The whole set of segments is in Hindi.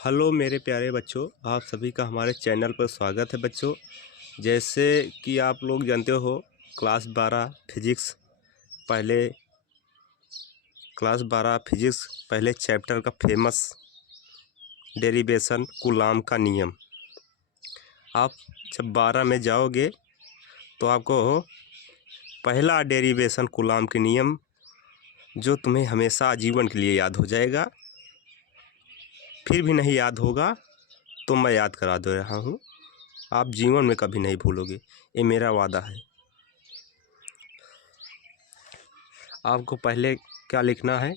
हेलो मेरे प्यारे बच्चों, आप सभी का हमारे चैनल पर स्वागत है बच्चों। जैसे कि आप लोग जानते हो क्लास 12 फिजिक्स पहले चैप्टर का फेमस डेरिवेशन कूलाम का नियम। आप जब 12 में जाओगे तो आपको पहला डेरिवेशन कूलाम के नियम जो तुम्हें हमेशा आजीवन के लिए याद हो जाएगा। फिर भी नहीं याद होगा तो मैं याद करा दे रहा हूँ, आप जीवन में कभी नहीं भूलोगे, ये मेरा वादा है। आपको पहले क्या लिखना है?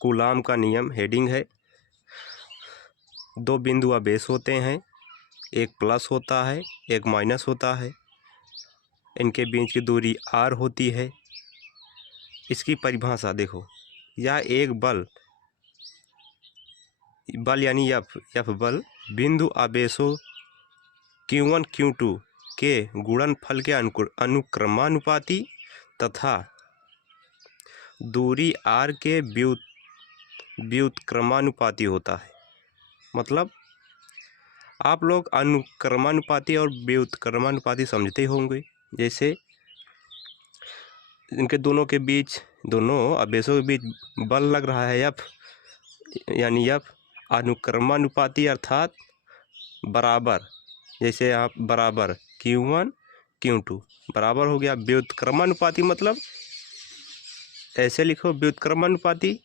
कूलाम का नियम हेडिंग है। दो बिंदु आवेश होते हैं, एक प्लस होता है एक माइनस होता है। इनके बीच की दूरी r होती है। इसकी परिभाषा देखो, यह एक बल यानी F बल बिंदु आवेशों Q1 Q2 के गुणनफल के अनुक्रमानुपाती तथा दूरी r के व्युत्क्रमानुपाती होता है। मतलब आप लोग अनुक्रमानुपाती और व्युत्क्रमानुपाती समझते होंगे। जैसे इनके दोनों आवेशों के बीच बल लग रहा है F, यानी F अनुक्रमानुपाती अर्थात बराबर। जैसे आप बराबर Q1 Q2 बराबर हो गया। व्युत्क्रमानुपाती मतलब ऐसे लिखो, व्युत्क्रमानुपाती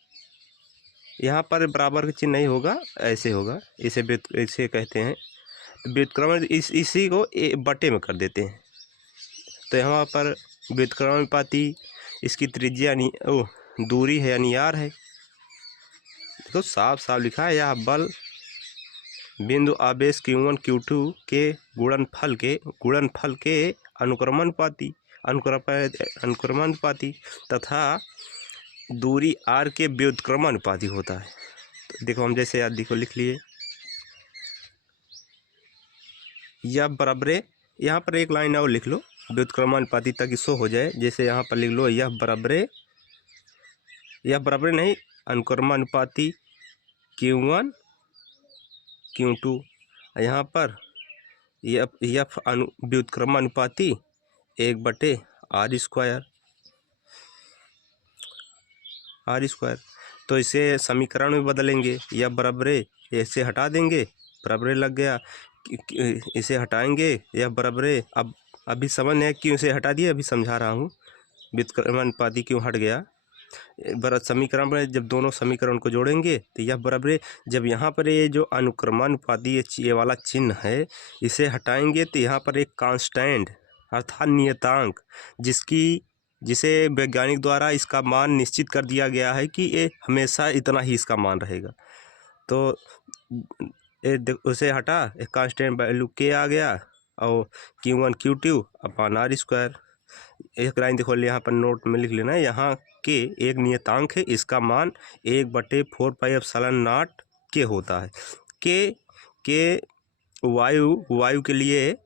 यहाँ पर बराबर का चिन्ह नहीं होगा, ऐसे होगा, इसे कहते हैं व्युत्क्रमण। इसी को बटे में कर देते हैं। तो यहाँ पर व्युत्क्रमानुपाती, इसकी त्रिज्या दूरी है यानी r है। देखो साफ साफ लिखा है, यह बल बिंदु आवेश Q1 Q2 के गुणनफल के अनुक्रमानुपाती तथा दूरी r के व्युत्क्रमानुपाती होता है। तो देखो हम जैसे याद देखो लिख लिए, यह बराबरे, यहाँ पर एक लाइन और लिख लो व्युत्क्रमानुपाती ताकि शो हो जाए। जैसे यहाँ पर लिख लो यह बराबरे नहीं, अनुक्रमानुपाती Q1 Q2। यहाँ पर यह व्युत्क्रमानुपाती 1/r²। तो इसे समीकरण में बदलेंगे, यह बराबरे ऐसे हटा देंगे, बराबरे लग गया। इसे हटाएंगे, यह बराबरे। अब अभी समझ नहीं क्यों इसे हटा दिया, अभी समझा रहा हूँ व्युत्क्रमानुपाती क्यों हट गया। समीकरण में जब दोनों समीकरण को जोड़ेंगे तो यह बराबर, जब यहाँ पर ये जो अनुक्रमानुपाती ये वाला चिन्ह है इसे हटाएंगे तो यहाँ पर एक कांस्टेंट अर्थात नियतांक जिसे वैज्ञानिक द्वारा इसका मान निश्चित कर दिया गया है कि ये हमेशा इतना ही इसका मान रहेगा। तो उसे हटा, एक कांस्टेंट वैल्यू k आ गया और Q1 Q2 अपॉन r²। एक लाइन देखो यहाँ पर नोट में लिख लेना है, यहाँ के एक नियतांक है, इसका मान 1/4πε0 के होता है। के वायु के लिए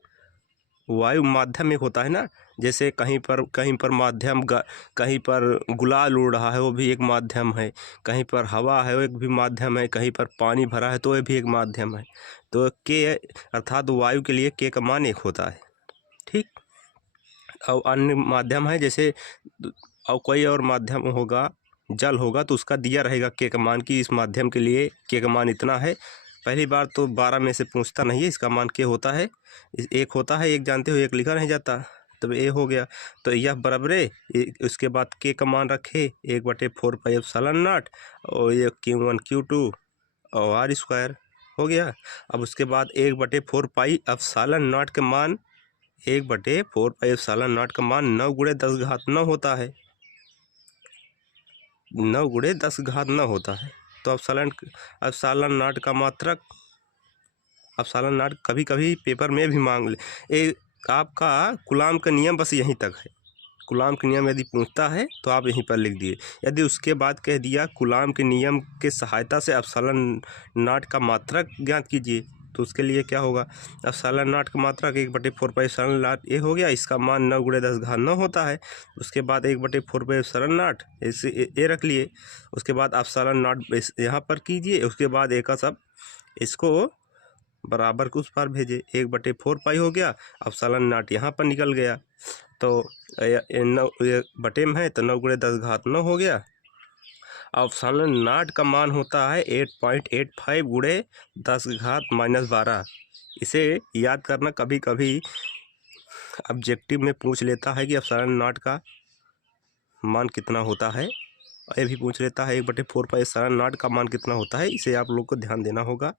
वायु माध्यम एक होता है ना। जैसे कहीं पर माध्यम, कहीं पर गुलाल उड़ रहा है वो भी एक माध्यम है, कहीं पर हवा है वो एक भी माध्यम है, कहीं पर पानी भरा है तो वह भी एक माध्यम है। तो के अर्थात वायु के लिए के का मान 1 होता है, ठीक। और अन्य माध्यम है, जैसे और कोई और माध्यम होगा, जल होगा, तो उसका दिया रहेगा के का मान कि इस माध्यम के लिए के का मान इतना है। पहली बार तो 12 में से पूछता नहीं है, इसका मान के होता है 1 होता है। 1 जानते हो, 1 लिखा नहीं जाता, तब ए हो गया। तो यह बराबरे, उसके बाद के का मान रखे 1/4πε0 और ये Q1 Q2 और r² हो गया। अब उसके बाद 1/4πε0 के मान 1/4πε0 का मान 9 × 10⁻9 होता है, 9 × 10⁻9 होता है। तो ε0 का मात्रक, ε0 कभी कभी पेपर में भी मांग ले। आपका कूलाम का नियम बस यहीं तक है। कूलाम के नियम यदि पूछता है तो आप यहीं पर लिख दिए। यदि उसके बाद कह दिया कूलाम के नियम के सहायता से ε0 का मात्रक ज्ञात कीजिए, तो उसके लिए क्या होगा, एप्सिलॉन नॉट का मात्रक 1/4 एप्सिलॉन नॉट ये हो गया, इसका मान 9 × 10⁻9 होता है। उसके बाद 1/4 एप्सिलॉन नॉट इसे ये रख लिए। उसके बाद एप्सिलॉन नॉट यहाँ पर कीजिए, उसके बाद एक का सब इसको बराबर के उस पार भेजे, 1/4 हो गया, एप्सिलॉन नॉट यहाँ पर निकल गया। तो 9 बटे में है तो 9 × 10⁻9 हो गया। एप्सिलॉन नॉट का मान होता है 8.85 × 10⁻12। इसे याद करना, कभी कभी ऑब्जेक्टिव में पूछ लेता है कि एप्सिलॉन नॉट का मान कितना होता है, ये भी पूछ लेता है 1/4 पर एप्सिलॉन नॉट का मान कितना होता है। इसे आप लोग को ध्यान देना होगा।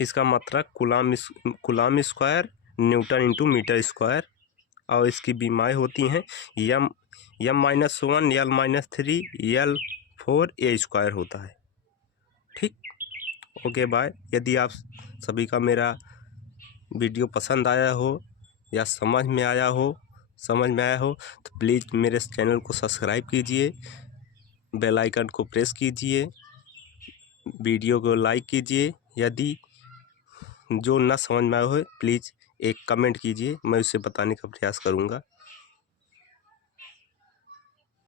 इसका मात्रक coulomb square newton × metre square, और इसकी बीमाएँ होती हैं m-1 l-3 l-4 a² होता है। ठीक, ओके बाय। यदि आप सभी का मेरा वीडियो पसंद आया हो या समझ में आया हो तो प्लीज़ मेरे चैनल को सब्सक्राइब कीजिए, बेल आइकन को प्रेस कीजिए, वीडियो को लाइक कीजिए। यदि जो ना समझ में आया हो प्लीज़ एक कमेंट कीजिए, मैं उसे बताने का प्रयास करूँगा।